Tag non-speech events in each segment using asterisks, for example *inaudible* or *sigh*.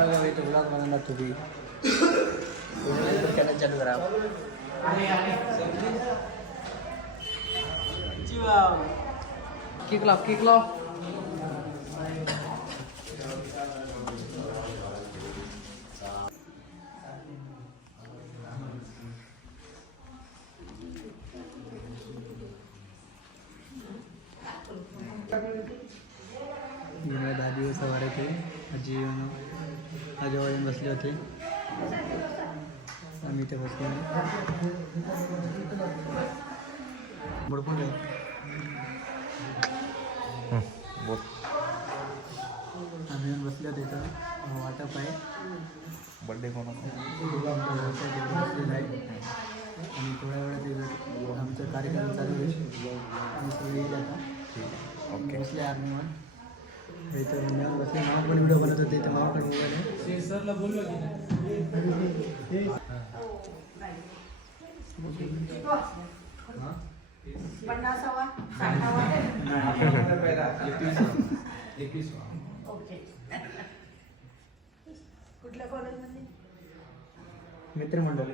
तो ब्लॉग बनवणार तुम्ही चॅनल चालू करा किक लाव किक लाव गेल्या दहा दिवस सवार होते आजोबा येऊन बसले होते. आम्ही इथे बसलो बडपून आम्ही येऊन बसले होते इथं. वाटप आहे. बड्डे कोणाचा आहे आणि थोड्या वेळात इथं आमचा कार्यक्रम चालू आहे. आम्ही सगळे येईल आता. ओके बसले आर्मीवर इथं मी बसले. पण व्हिडिओ बनवत होते. इथं पण मोबाईल आहे पन्नासावा साठावा. ओके. कुठल्या कॉलेजमध्ये? मित्रमंडळ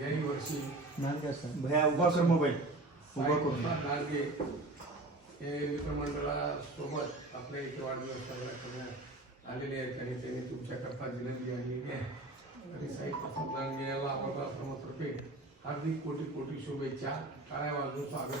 याही वर्षी नाव काय असतं भया उभा कर मोबाईल. उभा करून. हे मित्रमंडळासोबत आपल्या इथे वाढदिवस साजरा करण्यात आलेले आहेत आणि त्यांनी तुमच्याकरता विनंती आलेली आहे. आणि साई प्रसाद याला आपण आश्रमातर्फे हार्दिक कोटी कोटी शुभेच्छा. काळ्या वाजून स्वागत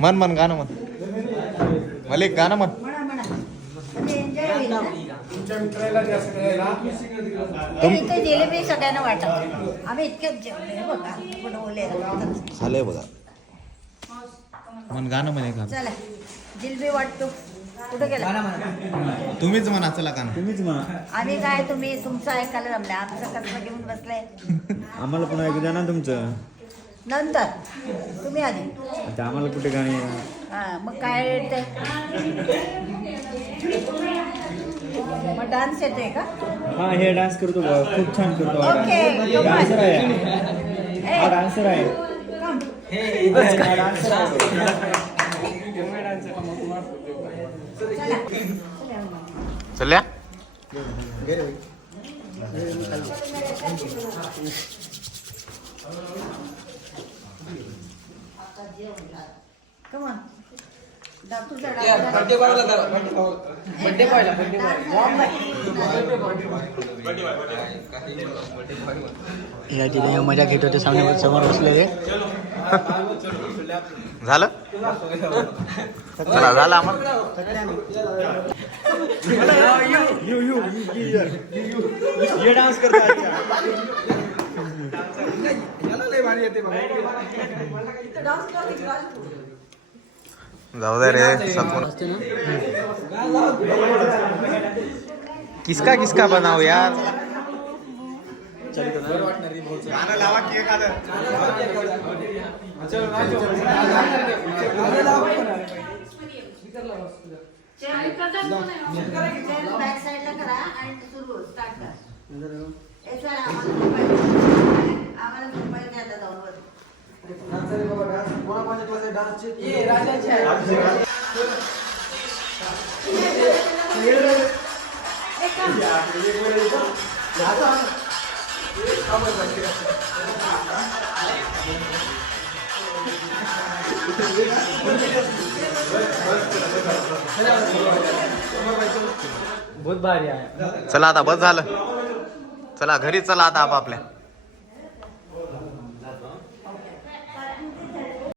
मन मन गाणं म्हण. मला एक गाणं जिलेबी सगळ्यांना वाटत. आम्ही जेवले बघा झालंय बघा. मन गाणं म्हणे का चला जिलेबी वाटतो. कुठं गेला? तुम्हीच म्हणा चला गाणं. तुम्हीच म्हणा. आम्ही काय तुम्ही तुमचं ऐकायला जमलं आमचं कसं घेऊन बसलाय? *laughs* आम्हाला पण ऐकू द्या ना तुमचं. नंतर. तुम्ही आधी. आता आम्हाला कुठे गाणी येणार? हा मग काय येते मग डान्स येतोय का? हा हे डान्स करतो खूप छान करतो हा ओके, तो डान्सर. आहे. हा डान्सर आहे. हा डान्सर आहे चल्या? बॉयला या ठिकाणी मजा घेत होते सामने समोर बसलेले झालं? चला झालं आम्हाला. यू यू ये डान्स करतो अच्छा जाऊ दे रे किसका किसका बनाव यार लावा की एखादं बॅक साईडला करा आणि सुरू स्टार्ट करा हे चला, आम्हाला बहुत आहे चला आता बस झालं. चला घरी चला आता आपापल्या.